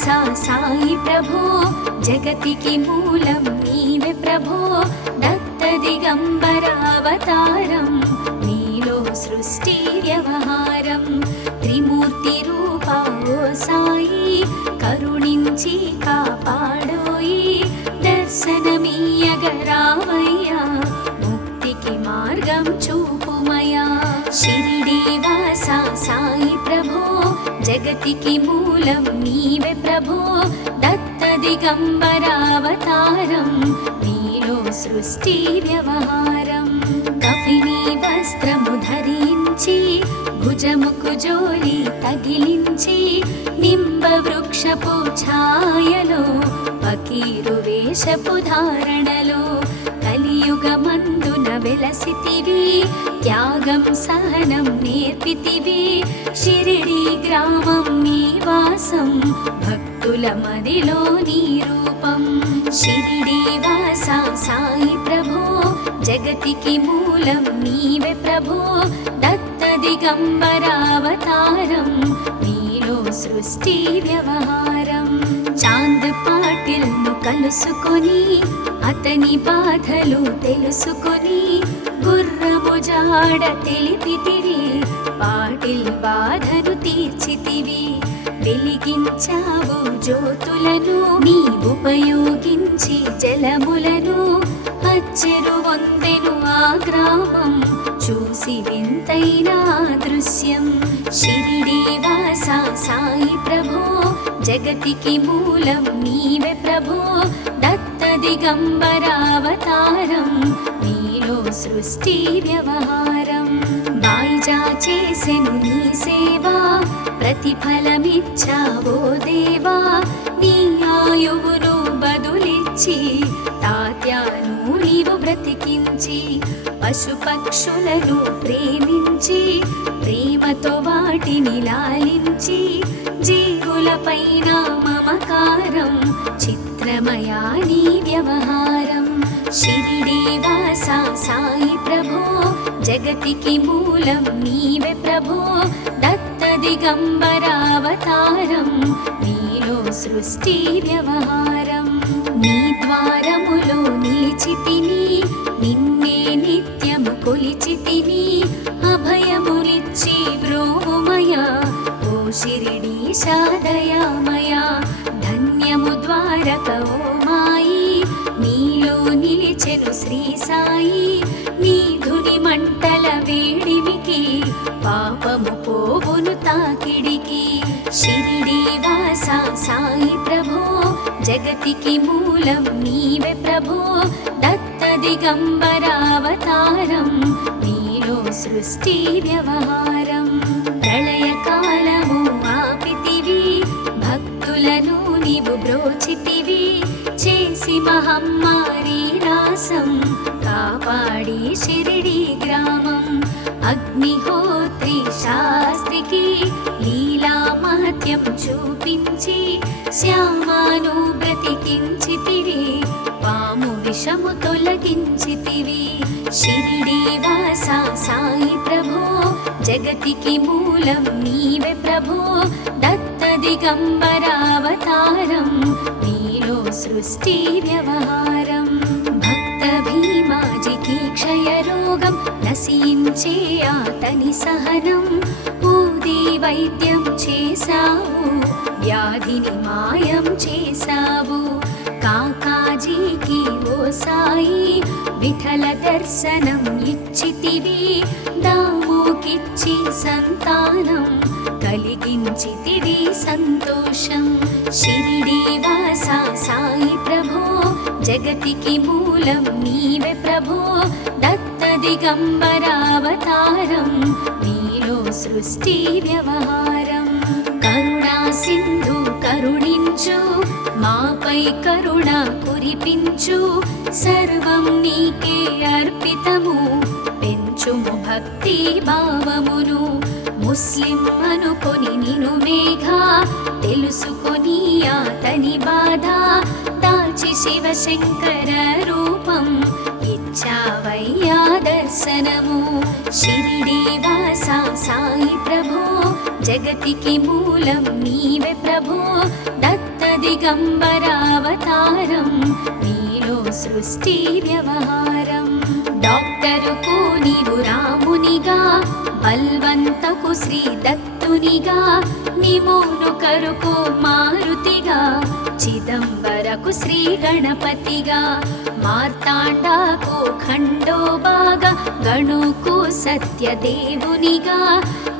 వాసా సాయి ప్రభో జగతికి మూలం నీవే ప్రభో దత్త దిగంబరావతారం నీలో సృష్టి వ్యవహారం త్రిమూర్తి రూపా ఓ సాయి కరుణించి కాపాడోయి దర్శనమీయగరావయ్యా ముక్తికి మార్గం చూపుమయా షిరిడి వాసా సాయి ప్రభో జగతికి మూలం నీవే ప్రభో దత్త దిగంబరావతారం నీలో సృష్టి వ్యవహారం కఫిని వస్త్రము ధరించి భుజముకు జోలి తగిలించి నింబ వృక్షపు ఛాయలో ఫకీరు వేషపు ధారణలో కలియుగమందున వెలసితివి త్యాగం సహనం నేర్పితివి షిరిడి గ్రామం నీ వాసం భక్తుల మదిలో నీ రూపం షిరిడి వాసా సాయి ప్రభో జగతికి మూలం నీవే ప్రభో దత్త దిగంబరావతారం నీలో సృష్టి వ్యవహారం చాంద్ పాటిల్ ను కలుసుకొని అతని బాధలు తెలుసుకొని గుర్రము జాడ తెలిపితివి పాటిల్ బాధను తీర్చితివి వెలిగించావు జ్యోతులను నీ ఉపయోగించి జలములను అచ్చెరు వందెను ఆ గ్రామం చూసి వింతైన దృశ్యం షిరిడి వాసా సాయి ప్రభో జగతికి మూలం నీవే ప్రభో దత్త దిగంబరావతారం నీలో సృష్టి వ్యవహారం బాయిజా చేసెను నీ సేవా ప్రతిఫలమిచ్చావో దేవా నీ ఆయువును బదులిచ్చి తాత్యాను నీవు బ్రతికించి పశుపక్షులను ప్రేమించి ప్రేమతో వాటిని లాలించి జీవులపైన మమకారం చిత్రమయా నీ వ్యవహారం షిరిడి వాసా సాయి ప్రభో జగతికి మూలం నీవే ప్రభో దత్త దిగంబరావతారం నీలో సృష్టి వ్యవహారం నీ ద్వారములో నిలిచితిని నిన్నే నిత్యము కొలిచితిని అభయములిచ్చి బ్రోవుమయా ఓ షిరిడీశా దయామయా ధన్యము ద్వారక ఓ మాయి నీలో నిలిచెను శ్రీ సాయి నీ ధుని మంటల వేడిమికి పాపము పోవును తాకిడికి షిరిడి వాసా సాయి ప్రభో జగతికి మూలం నీవే ప్రభో దత్త దిగంబరావతారం నీలో సృష్టి వ్యవహారం ప్రళయకాలము ఆపితివి భక్తులను నీవు బ్రోచితివి చేసి మహమ్మారి నాశం కాపాడి షిరిడి గ్రామం అగ్నిహోత్రి శాస్త్రికి లీలా మహత్యం చూపించి శ్యామాను బ్రతికించితివి పాము విషము తొలగించితివి షిరిడి వాసా సాయి ప్రభో జగతికి మూలం నీవే ప్రభో దత్త దిగంబరావతారం నీలో సృష్టి వ్యవహారం భక్త భీమాజికి క్షయరోగం నశించే అతని సహనం ఊది వైద్యం చేశావు వ్యాధిని మాయం చేశావు కాకాజీకి ఓ సాయి విఠల దర్శనం ఇచ్చితివి దాముకిచ్చి సంతానం కలిగించితివి సంతోషం షిరిడి వాసా సాయి ప్రభో జగతికి మూలం నీవే ప్రభో దత్త దిగంబరావతారం నీలో సృష్టి వ్యవహారం కరుణా సింధు కరుణించు మాపై కరుణ కురిపించు సర్వం నీకే అర్పితము పెంచుము భక్తి భావమును ముస్లిం అనుకొని నిను మేఘా తెలుసుకొని అతని బాధ దాల్చి శివశంకర రూపం ఇచ్చావయ్యా దర్శనము షిరిడి వాసా సాయి ప్రభో జగతికి మూలం నీవే ప్రభో దత్త దిగంబరావతారం నీలో సృష్టి వ్యవహారం. డాక్టరుకు నీవు రామునిగా, బల్వంతకు శ్రీ దత్తునిగా, నిమోను కరుకు మారుతిగా, చిదంబరకు శ్రీ గణపతిగా, మార్తాండాకు ఖండోబాగా, గణుకు సత్యదేవునిగా,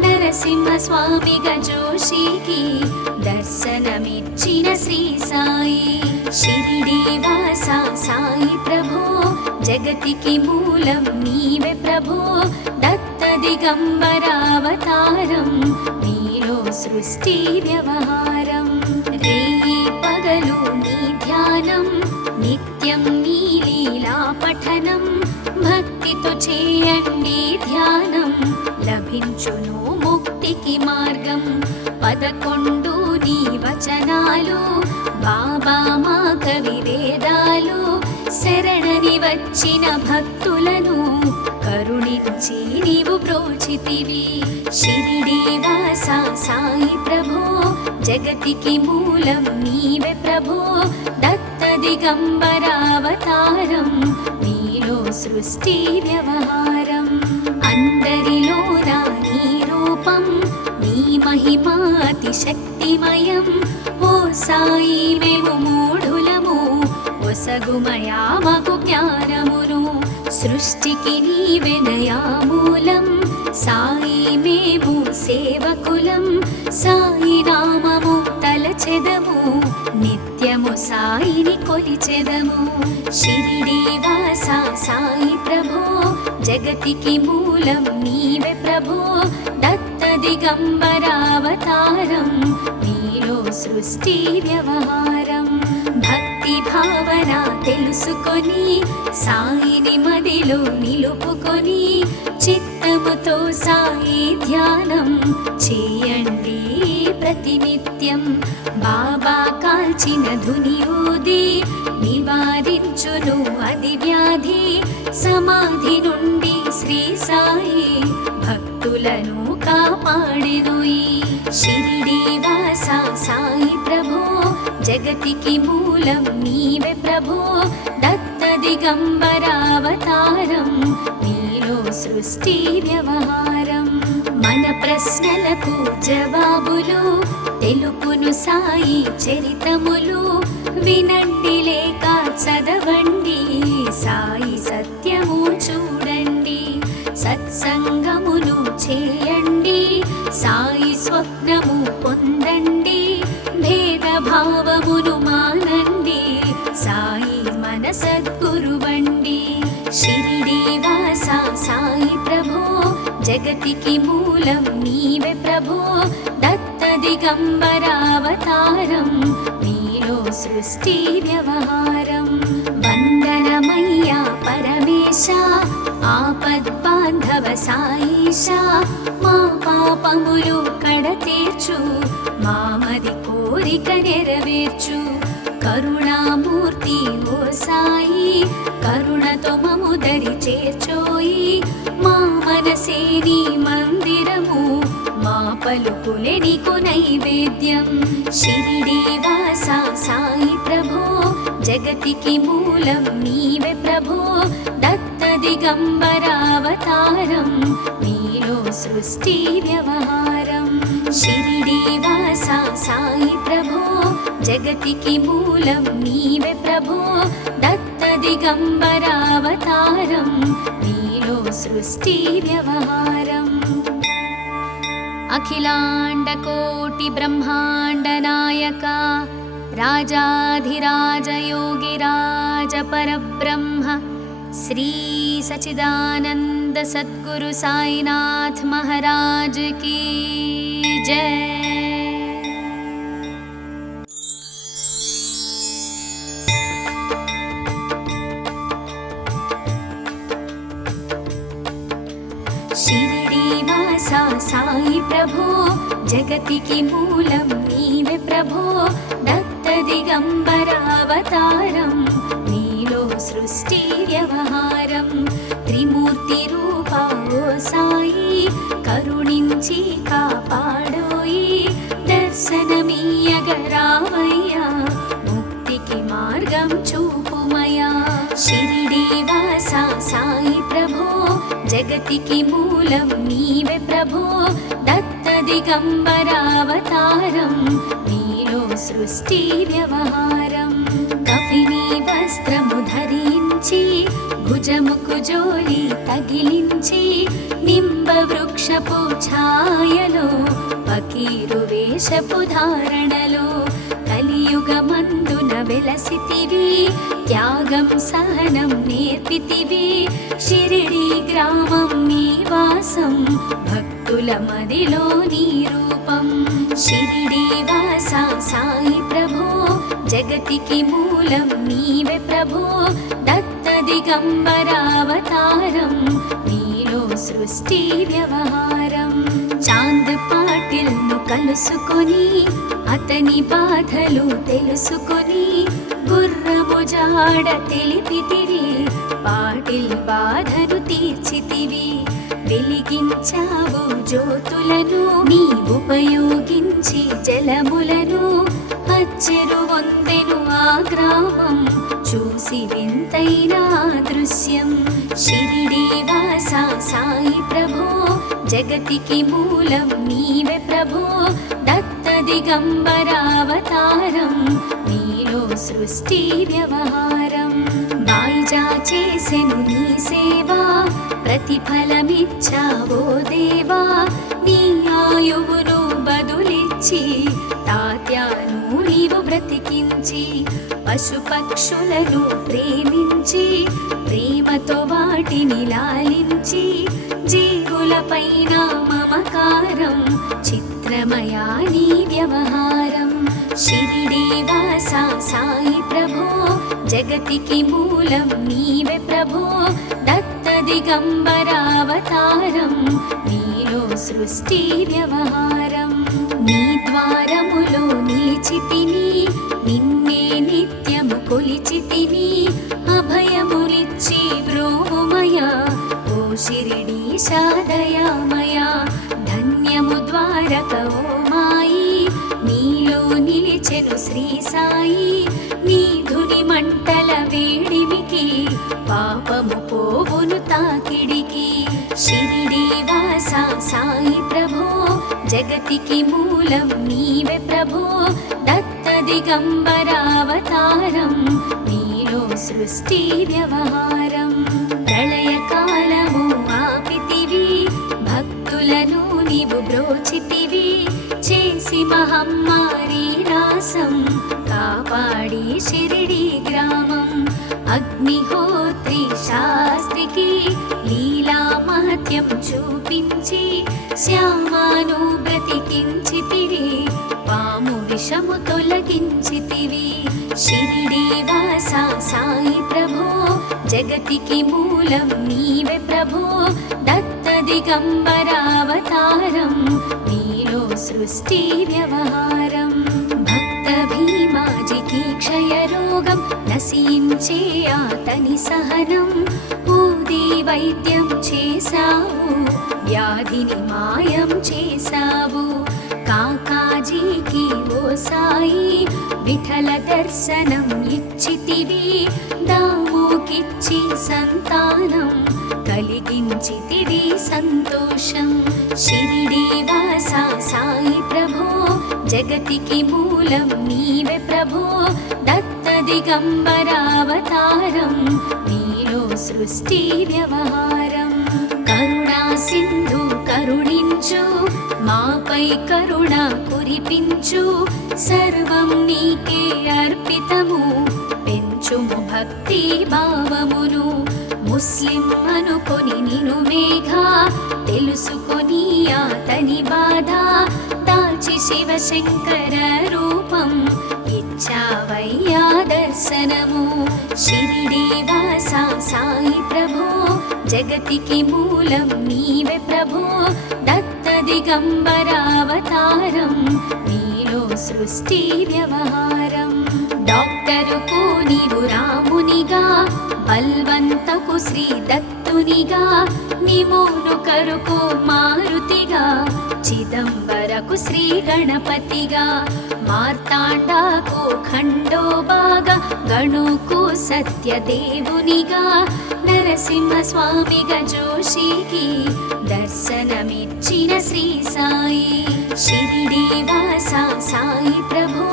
నరసింహ స్వామిగా జోషికి దర్శనమిచ్చిన శ్రీ సాయి. షిరిడి వాస సాయి ప్రభో, జగతికి మూలం నీవే ప్రభో, దత్త దిగంబరావతారం నీలో సృష్టి వ్యవహారం. రేయి పగలు నీ ధ్యానం, నిత్యం నీ లీలా పఠనం, భక్తితో చేయండి ధ్యానం, లభించును ముక్తికి మార్గం. 11 నీ వచనాలు, బాబా మా కవి వేదాలు, శరణని వచ్చిన భక్తులను కరుణించి నీవు బ్రోచితివి. షిరిడి వాస సాయి ప్రభో, జగతికి మూలం నీవే ప్రభో, దత్త దిగంబరావతారం నీలో సృష్టి వ్యవహారం. అందరిలోన నీ రూపం, నీ మహిమా అతి శక్తిమయం. ఓ సాయి మేము మూఢులము, ఒసగుమయా మాకు జ్ఞానమును, సృష్టికి నీవెనయా మూలం. సాయి మేము సేవకులం, సాయి నామము తలచెదము, నిత్యము సాయిని కొలిచెదము. షిరిడి వాస సాయి ప్రభో, జగతికి మూలం నీవే ప్రభో, దత్త దిగంబరావతారం నీలో సృష్టి వ్యవహారం. భక్తి భావన తెలుసుకొని, సాయిని మదిలో నిలుపుకొని, చిత్తముతో సాయి ధ్యానం చేయండి ప్రతినిత్యం. బాబా కాల్చిన ధునియూది నివారించును అది వ్యాధి, సమాధి నుండి శ్రీ సాయి భక్తులను కాపాడెను. షిరిడి వాస సాయి ప్రభో, జగతికి మూలం నీవే ప్రభో, దత్త దిగంబరావతారం నీలో సృష్టి వ్యవహారం. మన ప్రశ్నలకు జవాబులు తెలుపును సాయి చరితములు, వినండి లేక చదవండి, సాయి సత్యము చూడండి, సత్సంగమును చేయండి, సాయి స్వప్నము పొందండి, భేదభావమును మానండి, సాయి మన సద్గురువండి. షిరిడి వాస సాయి ప్రభో, జగతికి మూలం నీవే ప్రభో, దత్త దిగంబరావతారం నీలో సృష్టి వ్యవహారం. వందనమయ్యా పరమేశ, ఆపద్బాంధవ సాయిష, మా పాపములు కడతీర్చు, మామది కోరిక నెరవేర్చు. కరుణామూర్తి ఓ సాయి, కరుణతో మము దరి చేర్చోయి, మా మనసే నీ మందిరము, మా పలుకులే నీకు నైవేద్యం. షిరిడి వాస సాయి ప్రభో, జగతికి మూలం నీవే ప్రభో, దత్త దిగంబరావతారం నీలో సృష్టి వ్యవహారం. షిరిడి వాస సాయి ప్రభో, జగతికి మూలం నీవే ప్రభో, దత్త దిగంబరావతారం నీలో సృష్టి వ్యవహారం. అఖిలాండ కోటి బ్రహ్మాండ నాయక, రాజాధిరాజ యోగిరాజ పరబ్రహ్మ, శ్రీ సచిదానంద సద్గురు సాయినాథ్ మహారాజ్ की जय. షిరిడి వాస సాయి ప్రభో, జగతికి మూలం నీవే ప్రభో, దత్త దిగంబరావతారం నీలో సృష్టి వ్యవహారం. త్రిమూర్తి రూప ఓ సాయి, కరుణించి కాపాడోయి, దర్శనమీయగరావయ్యా జగతికి మూలం నీవే ప్రభో దత్త దిగంబరావతారం నీలో సృష్టి వ్యవహారం కఫిని వస్త్రము ధరించి భుజముకు జోలి తగిలించి నింబ వృక్షపు ఛాయలో ఫకీరు వేషపు ధారణలో కలియుగమందున వెలసితివి త్యాగం సహనం నేర్పితివి షిరిడి గ్రామం నీ వాసం భక్తుల మదిలో నీ రూపం షిరిడి వాస సాయి ప్రభో జగతికి మూలం నీవే ప్రభో దత్త దిగంబరావతారం నీలో సృష్టి వ్యవహారం చాంద్ పాటిల్ ను కలుసుకొని అతని బాధలు తెలుసుకొని గుర్రము జాడ తెలిపితివి పాటిల్ బాధను తీర్చితివి వెలిగించావు జ్యోతులను నీ ఉపయోగించి జలములను అచ్చెరు వందెను ఆ గ్రామం చూసి వింతైన దృశ్యం షిరిడి వాస సాయి ప్రభో జగతికి మూలం నీవే ప్రభో దత్త దిగంబరావతారం నీలో సృష్టి వ్యవహారం బాయిజా చేసెను నీ సేవా ప్రతిఫలమిచ్చావో దేవా నీ ఆయువును బదులిచ్చి తాత్యాను నీవు బ్రతికించి పశుపక్షులను ప్రేమించి ప్రేమతో వాటిని లాలించి జీవులపైన మమకారం చిత్రమయా నీ వ్యవహారం షిరిడి వాస సాయి ప్రభో జగతికి మూలం నీవే ప్రభో దత్త దిగంబరావతారం నీలో సృష్టి వ్యవహారం నీ ద్వారములో నిలిచితిని నిన్నే నిత్యము కొలిచితిని అభయములిచ్చి బ్రోమయ ఓ షిరిడీశా దయామయ ధన్యము ద్వారక ఓ మాయి నీలో నిలిచెను శ్రీ సాయి నీ ధుని మంటల వేడిమికి పాపము పోవును తాకిడికి షిరిడి వాస సాయి ప్రభో జగతికి మూలం నీవే ప్రభో దత్త దిగంబరావతారం నీలో సృష్టి వ్యవహారం ప్రళయకాలము ఆపితివి భక్తులను నీవు బ్రోచితివి చేసి మహమ్మారి రాసం కాపాడి షిరిడి గ్రామం అగ్నిహోత్రి శాస్త్రికి లీలా మహత్యం చూపించి శ్యామాను బ్రతికించితివి పాము విషము తొలగించితివి షిరిడి వాస సాయి ప్రభో జగతికి మూలం నీవే ప్రభో దత్త దిగంబరావతారం నీలో సృష్టి వ్యవహారం భక్త భీమాజికి క్షయరోగం నశించే అతని సహనం ఊది వైద్యం చేశావు వ్యాధిని మాయం చేశావు కాకాజీకి ఓ సాయి విఠల దర్శనం ఇచ్చితివి దాముకిచ్చి సంతానం కలిగించితివి సంతోషం షిరిడి వాస సాయి ప్రభో జగతికి మూలం నీవే ప్రభో దత్త దిగంబరావతారం నీలో సృష్టి వ్యవహారం కరుణా సింధు కరుణించు మాపై కరుణ కురిపించు సర్వం నీకే అర్పితము పెంచుము భక్తి భావమును ముస్లిం అనుకొని నిను మేఘా తెలుసుకొని అతని బాధ దాచి శివశంకర రూపం ఇచ్చావయ్యా దర్శనము షిరిడి వాస సాయి ప్రభో జగతికి మూలం నీవే ప్రభో దత్త దిగంబరావతారం నీలో సృష్టి వ్యవహారం డాక్టరుకు నీవు రామునిగా బల్వంతకు శ్రీ దత్తునిగా నిమోను కరుకు మారుతిగా చిదంబరకు శ్రీ గణపతిగా మార్తాండాకు ఖండోబాగా గణుకు సత్యదేవునిగా నర నరసింహస్వామిగా జోషికి దర్శనమిచ్చిన శ్రీ సాయి. షిరిడి వాస సాయి ప్రభో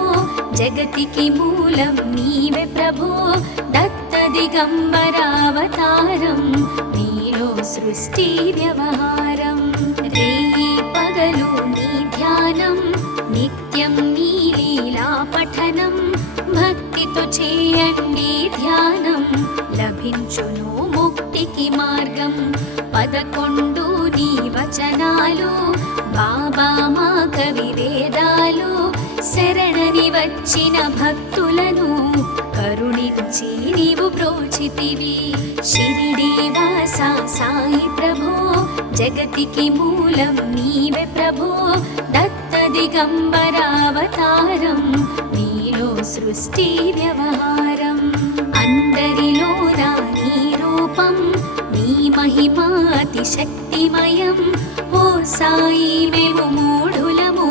జగతికి మూలం నీవే ప్రభో. దత్త దిగంబరావతారం నీలో సృష్టి వ్యవహారం. రేయి పగలు నీ ధ్యానం నిత్యం నీ లీలా పఠనం. భక్తితో చేయండి ధ్యానం లభించును ముక్తికి మార్గం. 11 నీ వచనాలు బాబా మా కవి వేదాలు. శరణని వచ్చిన భక్తులను కరుణించి నీవు బ్రోచితివి. షిరిడి వాస సాయి ప్రభో జగతికి మూలం నీవే ప్రభో. దత్త దిగంబరావతారం నీలో సృష్టి వ్యవహారం. అందరిలోన నీ రూపం నీ మహిమా అతి శక్తిమయం. ఓ సాయి మేము మూఢులము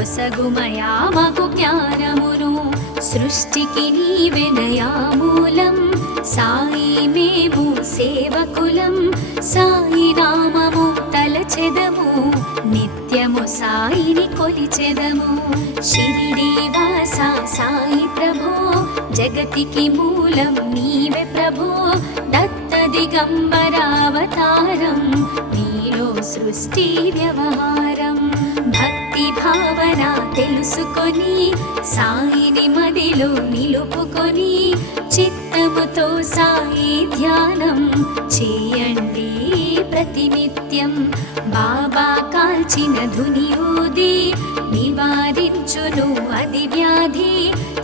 ఒసగుమయా మాకు జ్ఞానమును. సృష్టికి నీవెనయా మూలం సాయి మేము సేవకులం. సాయి నామము తలచెదము నిత్యము సాయిని కొలిచెదము. షిరిడి వాస సాయి ప్రభో జగతికి మూలం నీవే ప్రభో. దత్త దిగంబరావతారం నీలో సృష్టి వ్యవహారం. భక్తి భావన తెలుసుకొని సాయిని మదిలో నిలుపుకొని చిత్తముతో సాయి ధ్యానం చేయండి ప్రతినిత్యం. బాబా కాల్చిన ధుని ఊది నివారించును అది వ్యాధి.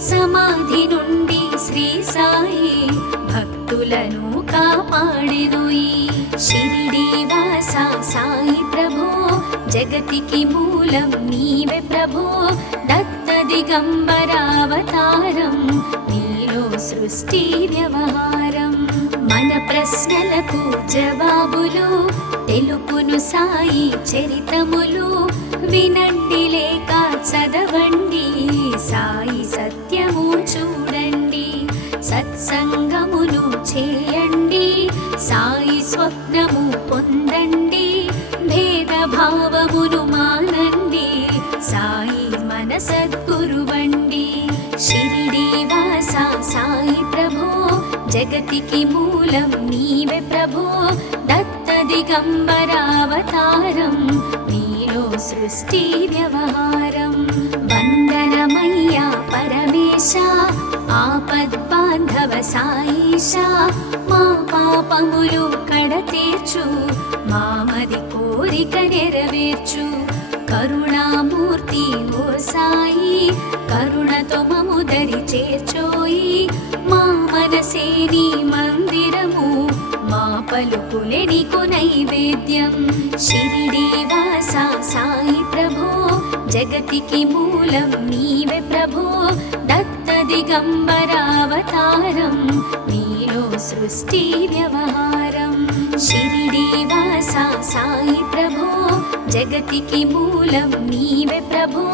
సమాధి నుండి శ్రీ సాయి భక్తులను కాపాడెను. షిరిడి వాస సాయి ప్రభో జగతికి మూలం నీవే ప్రభో. దత్త దిగంబరావతారం నీలో సృష్టి వ్యవహారం. మన ప్రశ్నలకు జవాబులు తెలుపును సాయి చరితములు. వినండి లేక చదవండి సాయి సత్యము చూడండి. సత్సంగమును చేయండి సాయి స్వప్నము పొందండి. భేదభావమును మానండి సాయి మన సద్గురువండి. షిరిడి వాస సాయి ప్రభో జగతికి మూలం నీవే ప్రభో. దత్త దిగంబరావతారం నీలో సృష్టి వ్యవహారం. వందనమయ్యా పరమేశ ఆపద్బాంధవ సాయిష. మా పాపములు కడతీర్చు మామది కోరిక నెరవేర్చు. కరుణామూర్తి ఓ సాయి కరుణతో మము దరి చేర్చోయి. మా మనసే నీ మందిరము మా పలుకులే నీకు నైవేద్యం. షిరిడి వాస సాయి ప్రభో జగతికి మూలం నీవే ప్రభో. దత్త దిగంబరావతారం నీలో సృష్టి వ్యవహారం. షిరిడి వాస సాయి ప్రభో జగతికి మూలం నీవే ప్రభో.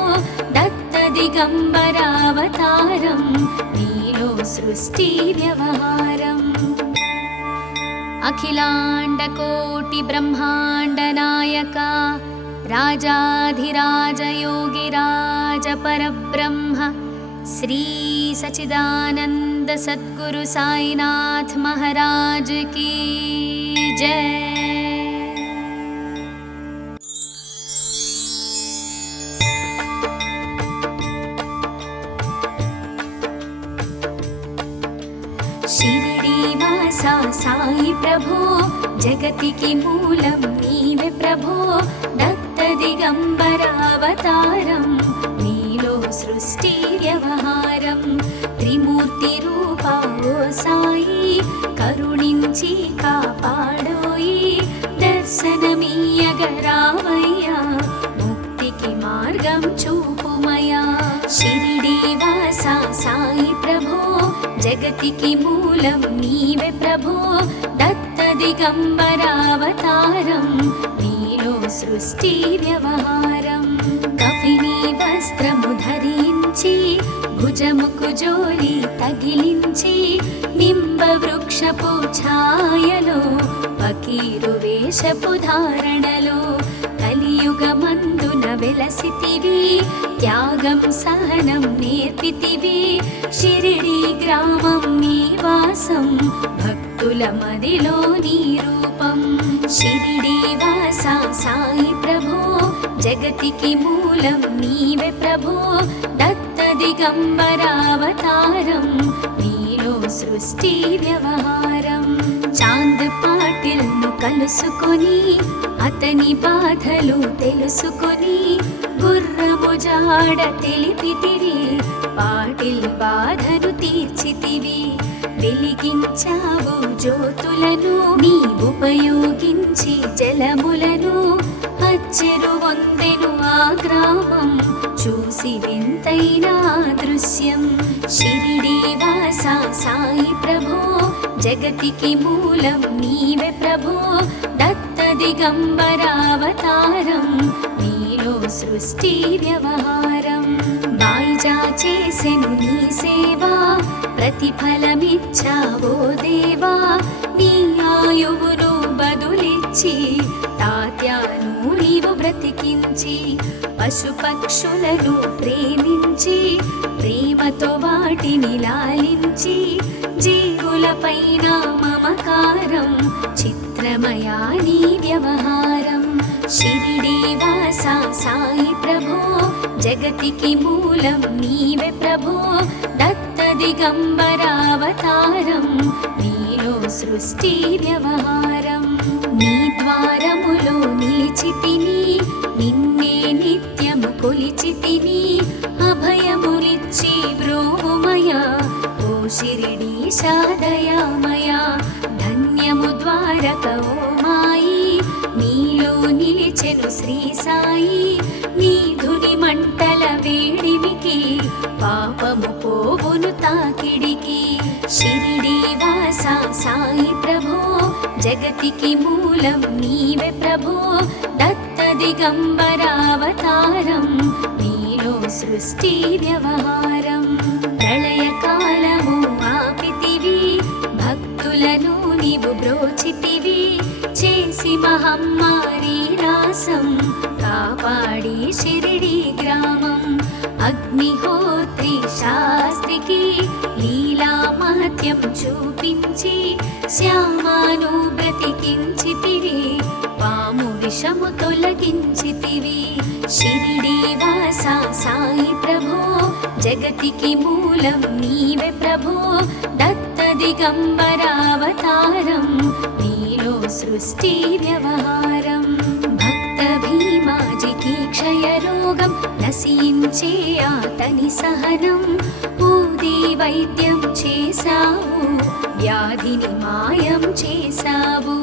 దత్త దిగంబరావతారం నీలో సృష్టి వ్యవహారం. అఖిలాండ కోటి బ్రహ్మాండ నాయక రాజాధిరాజ యోగిరాజ పరబ్రహ్మ శ్రీ సచిదానంద సద్గురు సాయినాథ్ महाराज की जय. షిరిడి వాస సాయి ప్రభో జగతికి మూలం నీవే ప్రభో. దత్త దిగంబరావతారం నీలో సృష్టి వ్యవహారం. త్రిమూర్తి రూపా ఓ సాయి కరుణించి కాపాడోయి. దర్శనమీయగరావయ్యా ముక్తికి మార్గం చూపుమయా. షిరిడి వాస సాయి ప్రభో జగతికి మూలం నీవే ప్రభో. దత్త దిగంబరావతారం నీలో సృష్టి వ్యవహారం. కఫిని వస్త్రము ధరించి పిలిచి భుజముకు జోలి తగిలించి నింబ వృక్షపు ఛాయలో ఫకీరు వేషపు ధారణలో కలియుగమందున వెలసితివి త్యాగం సహనం నేర్పితివి షిరిడి గ్రామం నీ వాసం భక్తుల మదిలో నీ రూపం షిరిడి వాస సాయి ప్రభో జగతికి మూలం నీవే ప్రభో దత్త దిగంబరావతారం నీలో సృష్టి వ్యవహారం చాంద్ పాటిల్ ను కలుసుకొని అతని బాధలు తెలుసుకొని గుర్రము జాడ తెలిపితివి పాటిల్ బాధను తీర్చితివి వెలిగించావు జ్యోతులను నీ ఉపయోగించి జలములను అచ్చెరు వందెను ఆ గ్రామం చూసి వింతైన దృశ్యం షిరిడి వాస సాయి ప్రభో జగతికి మూలం నీవే ప్రభో దత్త దిగంబరావతారం నీలో సృష్టి వ్యవహారం బాయిజా చేసెను నీ సేవా ప్రతిఫలమిచ్చావో దేవా నీ ఆయువును బదులిచ్చి తాత్యాను నీవు బ్రతికించి పశుపక్షులను ప్రేమించి ప్రేమతో వాటిని లాలించి జీవులపైన మమకారం చిత్రమయా నీ వ్యవహారం షిరిడి వాస సాయి ప్రభో జగతికి మూలం నీవే ప్రభో దత్త దిగంబరావతారం నీలో సృష్టి వ్యవహారం నీ ద్వారములో నిలిచితిని నిన్నే నిత్యము కొలిచితిని అభయములిచ్చి బ్రోవుమయ ఓ షిరిడి సాదయామయ ధన్యము ద్వారక ఓ మాయి నీలో నిలిచెను శ్రీ సాయి నీ ధుని మంటల వేడిమికి పాపము పోవును తాకిడికి షిరిడి వాస సాయి ప్రభో జగతికి మూలం నీవే ప్రభో దత్త దిగంబరావతారం నీలో సృష్టి వ్యవహారం ప్రళయకాలము ఆపితివి భక్తులను నీవు బ్రోచితివి చేసి మహమ్మారి నాశం కాపాడి షిరిడి గ్రామం అగ్నిహోత్రి శాస్త్రికి లీలా మహత్యం చూపించి శ్యామాను బ్రతికించితివి పాము విషము తొలగించితివి షిరిడి వాస సాయి ప్రభో జగతికి మూలం నీవే ప్రభో దత్త దిగంబరావతారం నీలో సృష్టి వ్యవహారం భక్త భీమాజికి క్షయరోగం నశించే అతని సహనం ఊది వైద్యం చేశావు వ్యాధిని మాయం చేశావు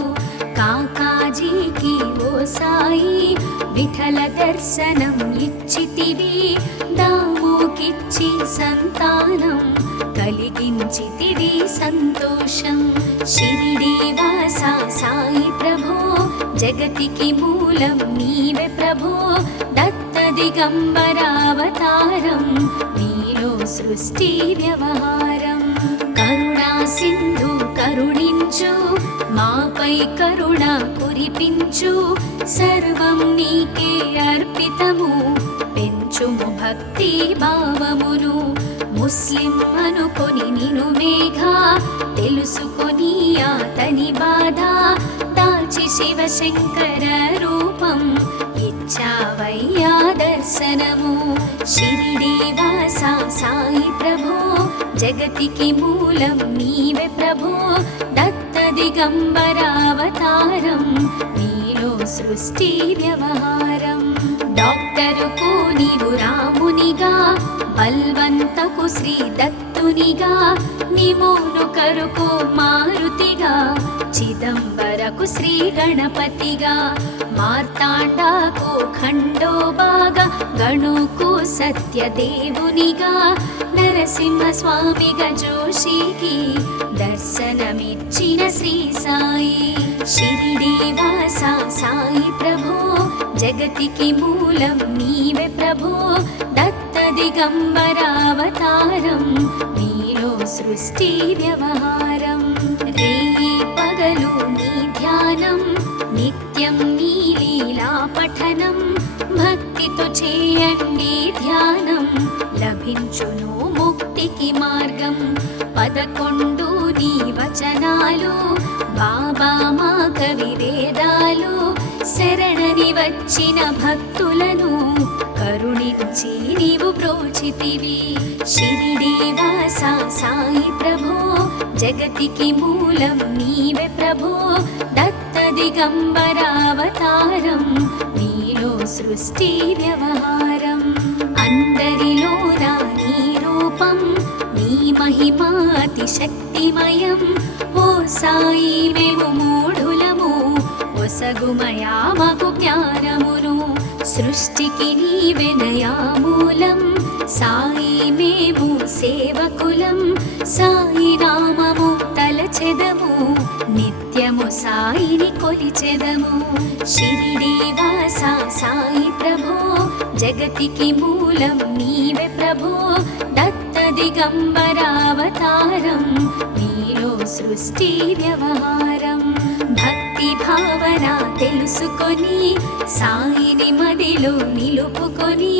కాకాజీకి ఓ సాయి విఠల దర్శనం ఇచ్చితివి దాముకిచ్చి సంతానం కలిగించితివి సంతోషం షిరిడి వాస సాయి ప్రభో జగతికి మూలం నీవే ప్రభో దత్త దిగంబరావతారం నీలో సృష్టి వ్యవహారం కరుణా సింధు కరుణించు మాపై కరుణ కురిపించు సర్వం నీకే అర్పితము పెంచుము భక్తి భావమును ముస్లిం అనుకొని నిను మేఘా తెలుసుకొని అతని బాధ దాల్చి శివశంకర రూపం ఇచ్చావయ్యా దర్శనము షిరిడి వాస సాయి ప్రభో జగతికి మూలం నీవే ప్రభో దత్త దిగంబరావతారం నీలో సృష్టి వ్యవహారం డాక్టరుకు నీవు రామునిగా బల్వంతకు శ్రీ దత్తునిగా నిమోను కరుకు మారుతిగా చిదంబరకు శ్రీ గణపతిగా మార్తాండాకు ఖండోబాగా గణుకు సత్యదేవునిగా నరసింహ స్వామిగా జోషికి దర్శనమిచ్చిన శ్రీ సాయి షిరిడి వాస సాయి ప్రభో జగతికి మూలం నీవే ప్రభో దత్త దత్తదిగంబరావతారం నీలో సృష్టి వ్యవహారం రేయి పగలు నీ ధ్యానం నిత్యం నీ లీలా పఠనం భక్తితో చేయండి ధ్యానం లభించును ముక్తికి మార్గం 11 నీ వచనాలు బాబా మా కవి వేదాలు శరణని వచ్చిన భక్తులను కరుణించి నీవు బ్రోచితివి షిరిడి వాస సాయి ప్రభో జగతికి మూలం నీవే ప్రభో దత్త దిగంబరావతారం నీలో సృష్టి వ్యవహారం అందరిలోన నీ రూపం నీ మహిమా అతి శక్తిమయం ఓ సాయి మేము మూఢులము ఒసగుమయా మాకు జ్ఞానమును సృష్టికి నీవెనయా మూలం సాయి మేము సేవకులం సాయి నామము తలచెదము నిత్యము సాయిని కొలిచెదము షిరిడి వాస సాయి ప్రభో జగతికి మూలం నీవే ప్రభో దత్త దిగంబరావతారం నీలో సృష్టి వ్యవహారం భక్తి భావన తెలుసుకొని సాయిని మదిలో నిలుపుకొని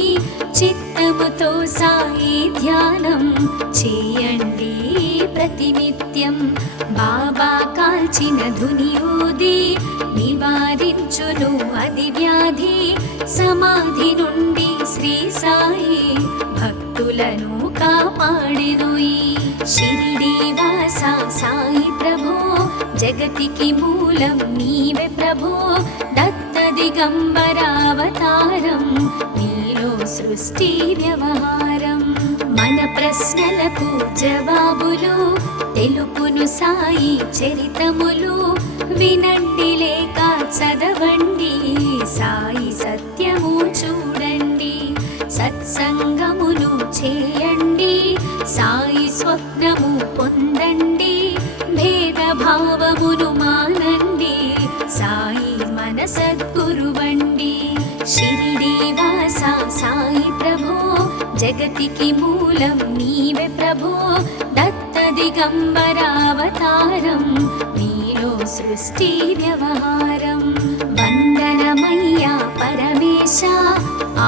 చిత్తముతో సాయి ధ్యానం చేయండి ప్రతినిత్యం బాబా కాల్చిన ధుని ఊది నివారించును అది వ్యాధి సమాధి నుండి శ్రీ సాయి భక్తులను కాపాడెను ఈ షిరిడి వాస సాయి ప్రభో జగతికి మూలం నీవే ప్రభో దత్త దిగంబరావతారం నీలో సృష్టి వ్యవహారం మన ప్రశ్నలకు జవాబులు తెలుపును సాయి చరితములు వినండి లేక చదవండి సాయి సత్యము చూడండి సత్సంగమును చేయండి సాయి స్వప్నము పొందండి భేదభావమును మానండి సాయి మన సద్గురువండి షిరిడి వాస సాయి ప్రభో జగతికి మూలం నీవే ప్రభో దత్త దిగంబరావతారం నీలో సృష్టి వ్యవహారం వందనమయ్యా పరమేశ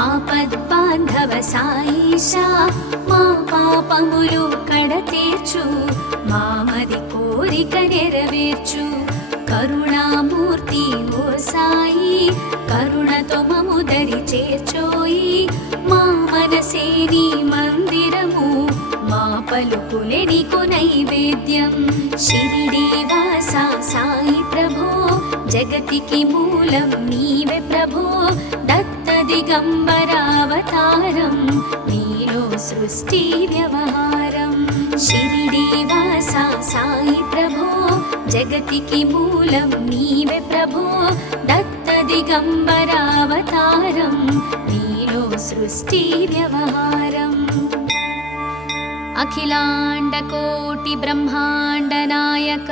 ఆపద్బాంధవ సాయిష మా పాపములు కడతీర్చు మామది కోరిక నెరవేర్చు కరుణామూర్తి ఓ సాయి కరుణతో మము దరి చేర్చోయి మా మనసే నీ మందిరము మా పలుకులే నీకు నైవేద్యం షిరిడి వాస సాయి ప్రభో జగతికి మూలం నీవే ప్రభో దత్త దిగంబరావతారం నీలో సృష్టి వ్యవహారం షిరిడి వాస సాయి ప్రభో జగతికి మూలం నీవే ప్రభో దత్త దిగంబరావతారం నీలో సృష్టి వ్యవహారం అఖిలాండ కోటి బ్రహ్మాండ నాయక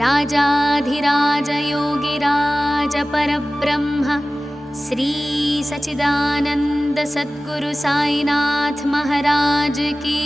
రాజాధిరాజ యోగిరాజ పరబ్రహ్మ శ్రీ సచిదానంద సద్గురు సాయినాథ్ మహారాజ్ की